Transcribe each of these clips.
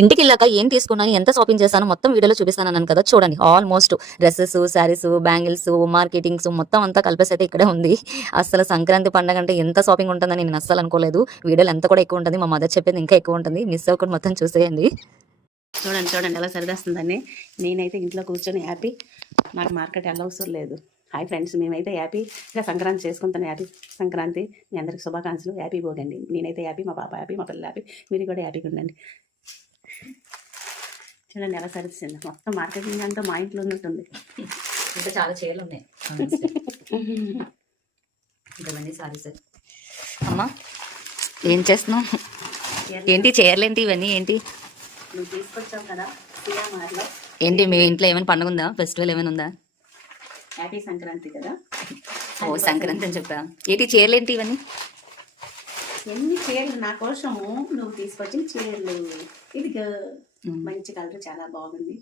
ఇంటికి వెళ్ళాక ఏం తీసుకున్నాను, ఎంత షాపింగ్ చేశాను మొత్తం వీడియోలో చూపిస్తాను కదా. చూడండి, almost dresses, saris, bangles, marketings మొత్తం అంతా కలిపేసి అయితే ఇక్కడే ఉంది. అసలు సంక్రాంతి పండుగ అంటే ఎంత షాపింగ్ ఉంటుందని నేను అస్సలు అనుకోలేదు. వీడియోలు ఎంత కూడా ఎక్కువ ఉంటుంది, మా మదర్ చెప్పేది ఇంకా ఎక్కువ ఉంటుంది. మిస్ అవ్వకుండా మొత్తం చూసేయండి. చూడండి చూడండి ఎలా సరిదేస్తుందని. నేనైతే ఇంట్లో కూర్చొని హ్యాపీ, నాకు మార్కెట్ అవసరం లేదు. హాయ్ ఫ్రెండ్స్, మేమైతే హ్యాపీగా సంక్రాంతి చేసుకుంటాను. హ్యాపీ సంక్రాంతి, మీ అందరికి శుభాకాంక్షలు. హ్యాపీ పోగండి. నేనైతే హ్యాపీ, మా పాప హ్యాపీ, మా పిల్లలు హ్యాపీ, మీరు కూడా హ్యాపీగా ఉండండి. చూడండి ఎలా సరిదిస్తుంది. మొత్తం మార్కెటింగ్ అంతా మా ఇంట్లో ఉన్నట్టుంది. ఇంకా చాలా చీరలు ఉన్నాయి. ఇవన్నీ సారీస్. అమ్మా ఏం చేస్తున్నావు? ఏంటి చీరలేంటి ఇవన్నీ? ఏంటి నువ్వు తీసుకొచ్చావు కదా సియామార్లో. ఏంటి మీ ఇంట్లో ఏమైనా పండుగ ఉందా? ఫెస్టివల్ ఏమైనా ఉందా? హ్యాపీ సంక్రాంతి కదా. ఓ సంక్రాంతి అని చెప్తా. ఏంటి చీరలేంటి ఇవన్నీ? ఎన్ని చీరలు నా కోసము నువ్వు తీసుకొచ్చిన చీరలు. ఇది మంచి కలర్, చాలా బాగుంది,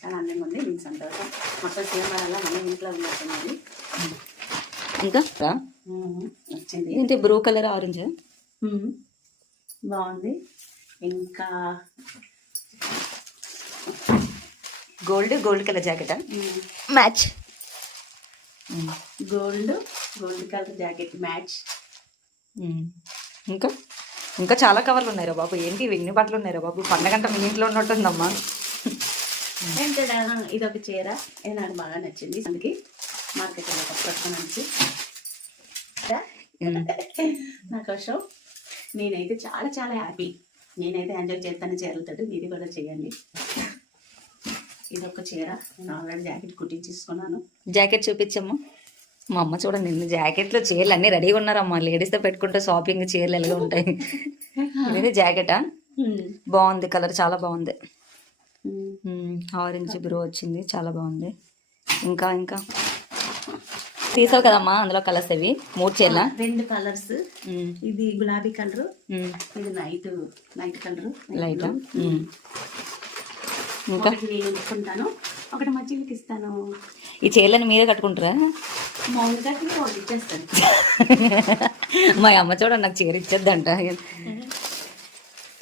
చాలా అందంగా ఉంది. నేను సంతోషం. మొత్తం సినిమాలలో మన ఇంట్లో ఉన్నట్టున్నది. ఇంకా వచ్చింది ఏంటి బ్లూ కలర్, ఆరెంజ్ బాగుంది. ఇంకా gold colour jacket match. Gold colour jacket match. ఇంకా ఇంకా చాలా కవర్లు ఉన్నాయిరా బాబు. ఏంటి ఎన్ని బట్టలు ఉన్నాయిరా బాబు? పండగంట మీ ఇంట్లో ఉన్నట్టుందమ్మా. ఏంటడా ఇది ఒక చీర, ఇది నాకు బాగా నచ్చింది. అందుకే మార్కెట్లో పట్టుకొని వచ్చి నా కోసం నేనైతే చాలా చాలా హ్యాపీ. నేనైతే ఎంజాయ్ చేస్తాను చీరలతో. మీరు కూడా చేయండి. ఇది ఒక చీర, నేను ఆల్రెడీ జాకెట్ కుట్టించేసుకున్నాను. జాకెట్ చూపించమ్మా. మా అమ్మ చూడండి, నిన్ను జాకెట్లో చీరలు అన్నీ రెడీగా ఉన్నారమ్మా. లేడీస్తో పెట్టుకుంటే షాపింగ్ చీరలు ఎలాగ ఉంటాయి. ఇది జాకెటా? బాగుంది, కలర్ చాలా బాగుంది. ఆరెంజ్ బ్రూ వచ్చింది, చాలా బాగుంది. ఇంకా ఇంకా తీసావు కదమ్మా, అందులో కలర్స్ అవి 3 చీరల. 2 కలర్స్. ఇది గులాబీ కలర్, ఇది నైట్ కలర్ లైట్. ఇంకా నేను ఉంచుకుంటాను, ఒకటి మధ్యలోకి ఇస్తాను. ఈ చీరలను మీరే కట్టుకుంటారా? మామూలుగా ఇచ్చేస్తాను. మా అమ్మ చూడండి, నాకు చీర ఇచ్చేద్దంట.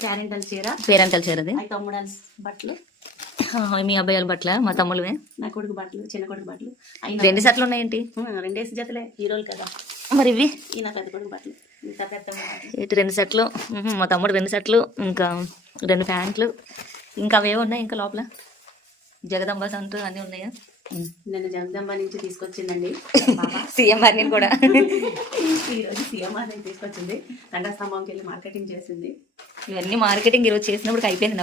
పేరెంటల్ చీర. పేరెంటల్ చీరది. తమ్ముడు బట్టలు. మీ అబ్బాయి వాళ్ళ బట్టల? మా తమ్ముళ్ళవే. నా కొడుకు బట్టలు, చిన్న కొడుకు బట్టలు. 2 సెట్లు ఉన్నాయేంటి? 2 జతలే, హీరోలు కదా మరి. ఇవి ఈ నా పెద్ద కొడుకు బట్టలు. ఇంత పెద్ద 2 సెట్లు. మా తమ్ముడు 2 సెట్లు, ఇంకా 2 ప్యాంట్లు, ఇంకా అవే ఉన్నాయి. ఇంకా లోపల జగదంబ సంటూ అన్నీ ఉన్నాయా? నేను జగదంబ నుంచి తీసుకొచ్చిందండి సీఎంఆర్ నేను కూడా. ఈరోజు సీఎంఆర్ నుంచి తీసుకొచ్చింది. దండ స్తంభంకి వెళ్ళి మార్కెటింగ్ చేసింది. ఇవన్నీ మార్కెటింగ్ ఈరోజు చేసినప్పుడు అయిపోయింది.